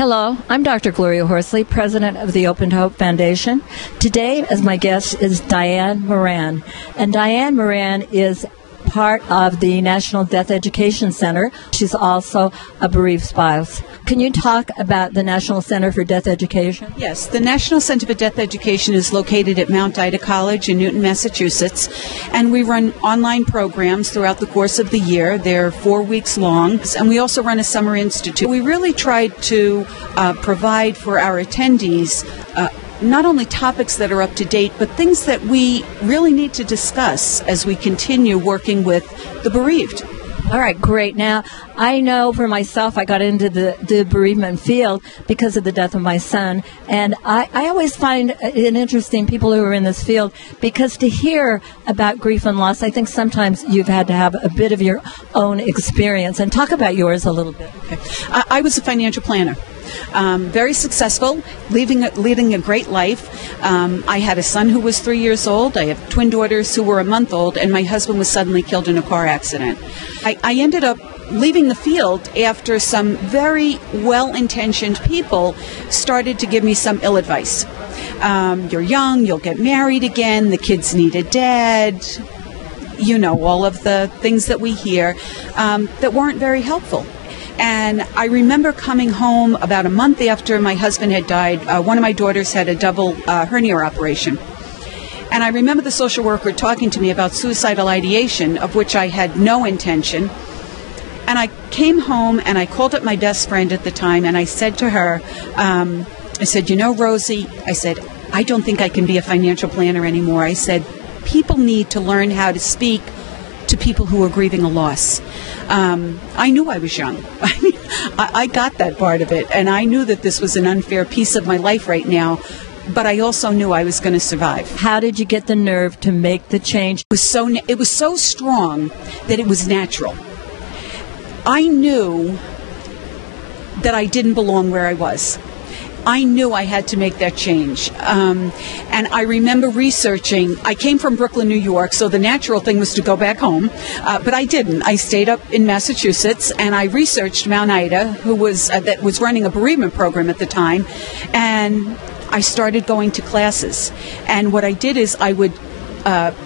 Hello, I'm Dr. Gloria Horsley, president of the Open to Hope Foundation. Today, as my guest, is Diane Moran. And Diane Moran is part of the National Death Education Center. She's also a bereaved spouse. Can you talk about the National Center for Death Education? Yes, the National Center for Death Education is located at Mount Ida College in Newton, Massachusetts, and we run online programs throughout the course of the year. They're 4 weeks long, and we also run a summer institute. We really try to provide for our attendees not only topics that are up to date, but things that we really need to discuss as we continue working with the bereaved. All right, great. Now, I know for myself, I got into the bereavement field because of the death of my son. And I always find it interesting, people who are in this field, because to hear about grief and loss, I think sometimes you've had to have a bit of your own experience. And talk about yours a little bit. Okay. I was a financial planner. Very successful, leading a great life. I had a son who was 3 years old. I have twin daughters who were a month old, and my husband was suddenly killed in a car accident. I ended up leaving the field after some very well-intentioned people started to give me some ill advice. You're young, you'll get married again, the kids need a dad. You know, all of the things that we hear that weren't very helpful. And I remember coming home about a month after my husband had died. One of my daughters had a double hernia operation. And I remember the social worker talking to me about suicidal ideation, of which I had no intention. And I came home and I called up my best friend at the time and I said to her, I said, you know, Rosie, I said, I don't think I can be a financial planner anymore. I said, people need to learn how to speak to people who are grieving a loss. I knew I was young. I got that part of it, and I knew that this was an unfair piece of my life right now, but I also knew I was going to survive. How did you get the nerve to make the change? It was so strong that it was natural. I knew that I didn't belong where I was. I knew I had to make that change. And I remember researching. I came from Brooklyn, New York, so the natural thing was to go back home. But I didn't. I stayed up in Massachusetts, and I researched Mount Ida, who was that was running a bereavement program at the time. And I started going to classes. And what I did is I would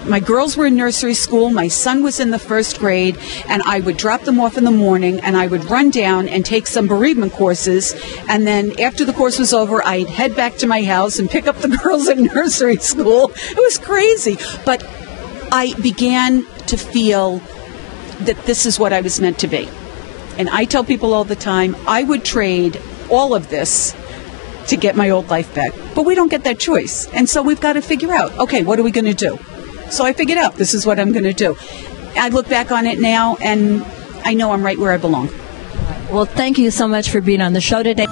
my girls were in nursery school, my son was in the first grade, and I would drop them off in the morning, and I would run down and take some bereavement courses, and then after the course was over, I'd head back to my house and pick up the girls in nursery school. It was crazy, but I began to feel that this is what I was meant to be. And I tell people all the time, I would trade all of this to get my old life back. But we don't get that choice. And so we've got to figure out, okay, what are we going to do? So I figured out this is what I'm going to do. I look back on it now, and I know I'm right where I belong. Well, thank you so much for being on the show today.